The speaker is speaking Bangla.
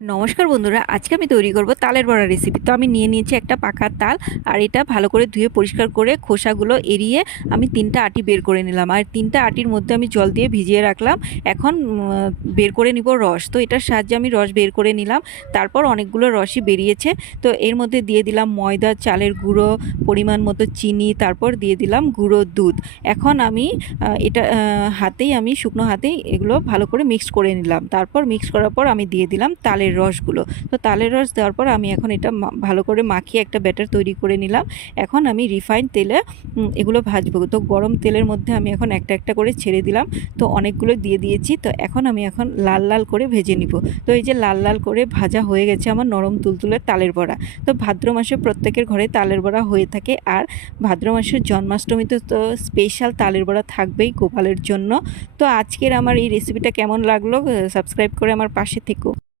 নমস্কার বন্ধুরা, আজকে আমি তৈরি করব তালের বড়া রেসিপি। তো আমি নিয়ে নিয়েছি একটা পাকা তাল, আর এটা ভালো করে ধুয়ে পরিষ্কার করে খোসাগুলো এড়িয়ে আমি 3টা আটি বের করে নিলাম, আর 3টা আটির মধ্যে আমি জল দিয়ে ভিজিয়ে রাখলাম। এখন বের করে নিব রস। তো এটার সাহায্যে আমি রস বের করে নিলাম। তারপর অনেকগুলো রসই বেরিয়েছে। তো এর মধ্যে দিয়ে দিলাম ময়দা, চালের গুঁড়ো, পরিমাণ মতো চিনি, তারপর দিয়ে দিলাম গুঁড়ো দুধ। এখন আমি এটা হাতেই আমি শুকনো হাতেই এগুলো ভালো করে মিক্স করে নিলাম। তারপর মিক্স করার পর আমি দিয়ে দিলাম তালের রসগুলো। তো তালের রস দেওয়ার পর আমি এখন এটা ভালো করে মাখিয়ে একটা ব্যাটার তৈরি করে নিলাম। এখন আমি রিফাইন তেলে এগুলো ভাজবো। তো গরম তেলের মধ্যে আমি এখন একটা একটা করে ছেড়ে দিলাম। তো অনেকগুলো দিয়ে দিয়েছি। তো এখন আমি লাল লাল করে ভেজে নিব। তো এই যে লাল লাল করে ভাজা হয়ে গেছে আমার নরম তুলতুলে তালের বড়া। তো ভাদ্র মাসে প্রত্যেকের ঘরে তালের বড়া হয়ে থাকে, আর ভাদ্র মাসের জন্মাষ্টমীতে তো স্পেশাল তালের বড়া থাকবেই গোপালের জন্য। তো আজকের আমার এই রেসিপিটা কেমন লাগলো সাবস্ক্রাইব করে আমার পাশে থেকো।